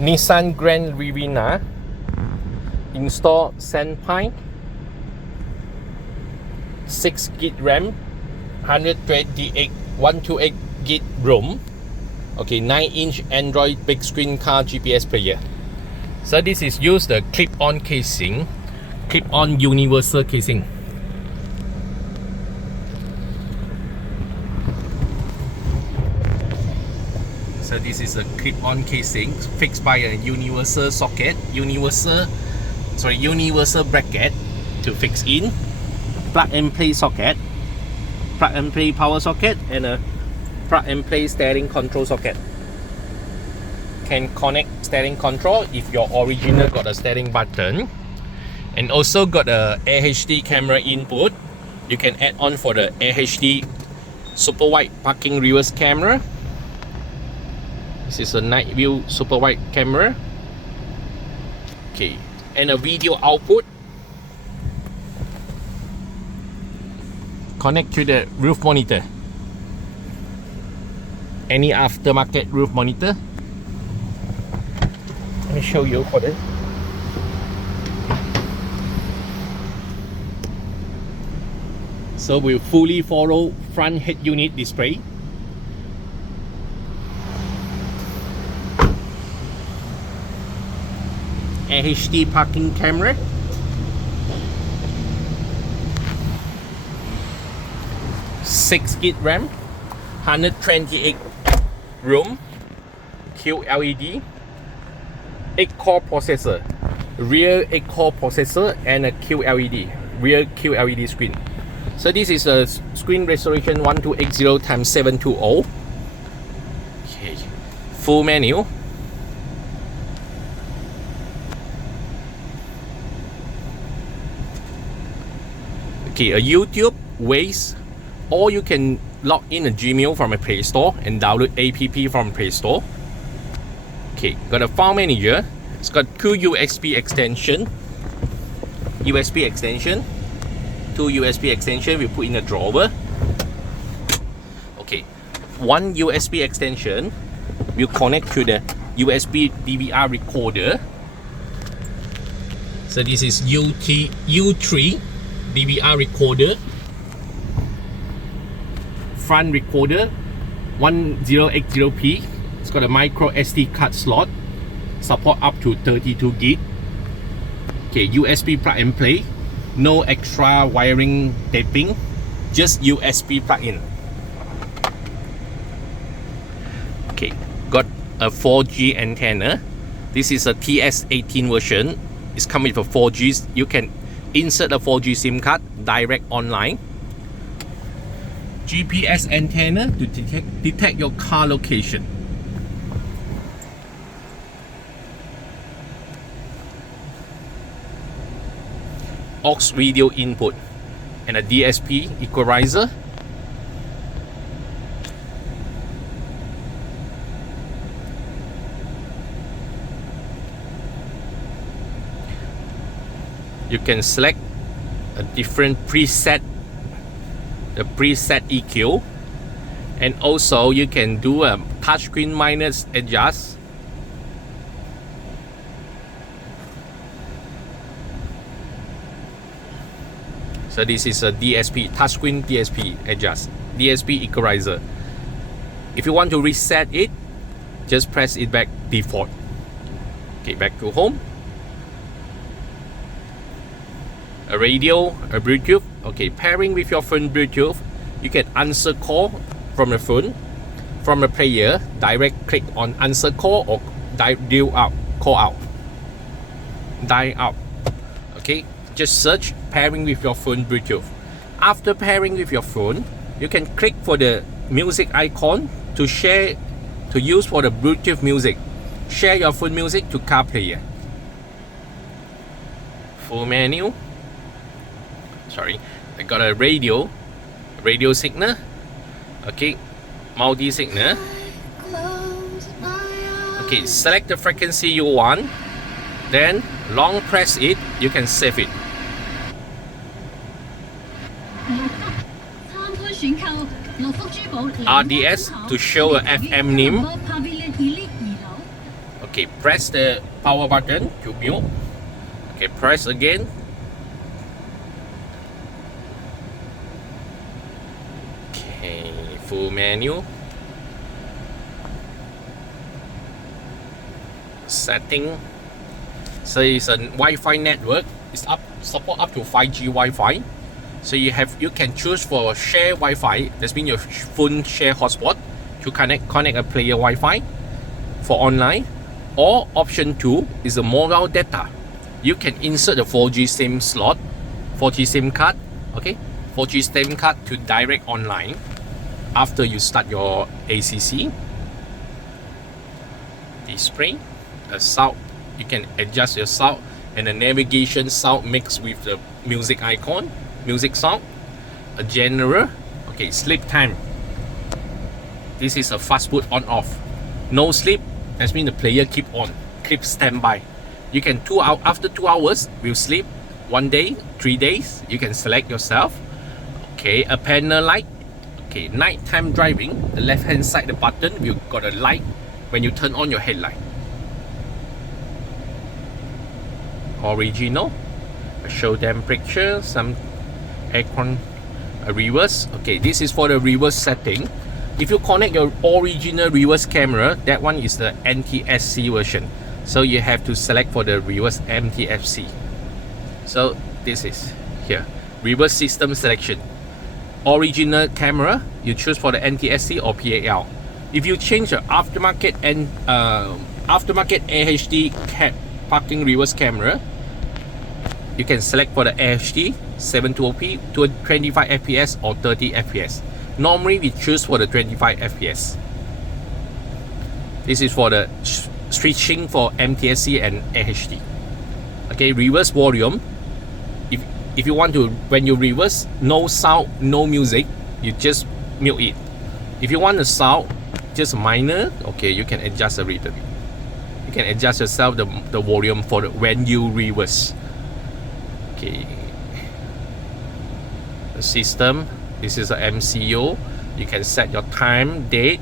Nissan Grand Livina install Senpai 6GB RAM 128GB ROM. Okay, 9-inch Android big screen car GPS player. So this is use the clip-on casing, clip-on universal casing. So this is a clip-on casing fixed by a universal socket, universal bracket to fix in, plug and play socket, plug and play power socket, and a plug and play steering control socket. Can connect steering control if your original got a steering button, and also got a AHD camera input. You can add on for the AHD super wide parking reverse camera. This is a night view super wide camera. Okay, and a video output. Connect to the roof monitor. Any aftermarket roof monitor. Let me show you for this. So we'll fully follow front head unit display. AHD parking camera. (6GB RAM, 128 ROM, QLED, 8-core processor, rear 8-core processor, and a QLED, rear QLED screen. So this is a screen resolution 1280x720. Okay, full menu. Okay, a YouTube, Waze, or you can log in a Gmail from a Play Store and download app from Play Store. Okay, got a file manager. It's got two USB extension, two USB extension we put in a drawer. Okay, one USB extension will connect to the USB DVR recorder. So this is U3 DVR recorder, front recorder 1080p. It's got a micro SD card slot, support up to 32GB. Okay, USB plug and play, no extra wiring taping, just USB plug in. Okay, got a 4G antenna. This is a TS18 version. It's coming with a 4G. You can insert a 4G SIM card direct online. GPS antenna to detect your car location. Aux video input and a DSP equalizer. You can select a different preset, the preset EQ, and also you can do a touchscreen minus adjust. So this is a DSP, touchscreen DSP adjust, DSP equalizer. If you want to reset it, just press it back default. Okay, back to home. A radio, a Bluetooth. Okay, pairing with your phone Bluetooth, you can answer call from the phone, from the player. Direct click on answer call or dial out, call out, dial out. Okay, just search pairing with your phone Bluetooth. After pairing with your phone, you can click for the music icon to share, to use for the Bluetooth music. Share your phone music to car player. Full menu. Sorry, I got a radio signal. Okay, multi signal. Okay, select the frequency you want, then long press it, you can save it. RDS to show a FM name. Okay, press the power button to mute. Okay, press again. Okay, full menu. Setting. So it's a Wi-Fi network. It's support up to 5G Wi-Fi. So you can choose for share Wi-Fi. That means your phone share hotspot to connect a player Wi-Fi for online. Or option 2 is a mobile data. You can insert the 4G SIM slot, 4G SIM card, okay, 4G SIM card to direct online after you start your ACC. Display, a sound, you can adjust your sound and the navigation sound mixed with the music icon, music sound. A general, okay, sleep time. This is a fast boot on off. No sleep, that means the player keep standby. You can after 2 hours will sleep. 1 day, 3 days, you can select yourself. Okay, a panel light. Okay, nighttime driving, the left hand side the button will got a light when you turn on your headlight. Original, I show them pictures, some aircon, a reverse. Okay, this is for the reverse setting. If you connect your original reverse camera, that one is the NTSC version. So you have to select for the reverse NTSC. So this is here, reverse system selection. Original camera, you choose for the NTSC or PAL. If you change the aftermarket and aftermarket AHD parking reverse camera, you can select for the AHD 720p to 25 fps or 30 fps. Normally we choose for the 25 fps. This is for the switching for NTSC and AHD. Okay, reverse volume. If you want to, when you reverse, no sound, no music, you just mute it. If you want the sound, just minor, okay, you can adjust a little bit. You can adjust yourself the volume for when you reverse. Okay. The system, this is a MCO. You can set your time, date.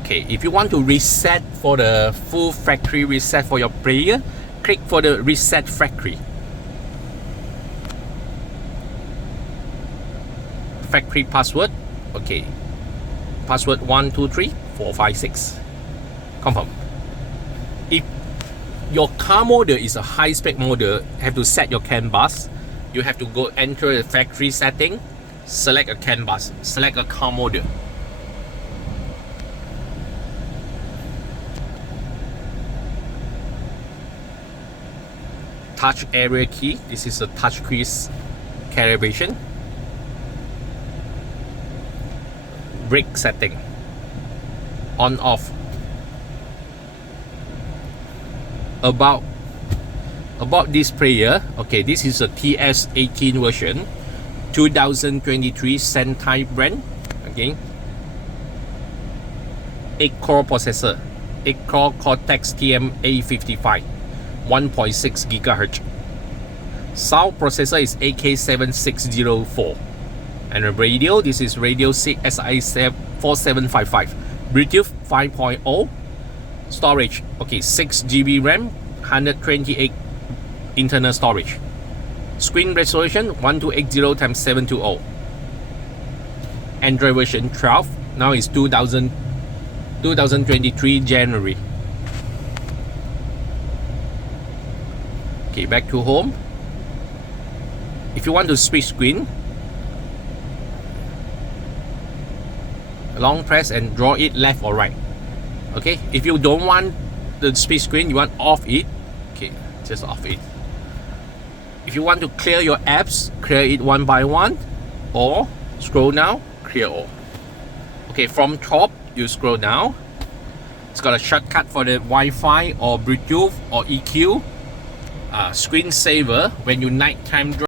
Okay, if you want to reset for the full factory reset for your player, click for the reset factory. Factory password, okay. Password 123456. Confirm. If your car model is a high spec model, have to set your CAN bus. You have to go enter the factory setting, select a CAN bus, select a car model. Touch area key, this is a touch keys calibration. Brake setting, on off. About this player, okay, this is a TS18 version, 2023 Senpai brand. Again, 8-core processor, 8-core Cortex TM-A55, 1.6 GHz. Sound processor is AK7604. And a radio, this is radio SI4755. Bluetooth 5.0. Storage, okay, 6GB RAM, 128 internal storage. Screen resolution 1280x720. Android version 12. Now it's 2023 January. Okay, back to home. If you want to switch screen, long press and draw it left or right. Okay, if you don't want the split screen, you want off it, okay, just off it. If you want to clear your apps, clear it one by one, or scroll down, clear all. Okay, from top you scroll down. It's got a shortcut for the Wi-Fi or Bluetooth or EQ. Screensaver when you nighttime drive.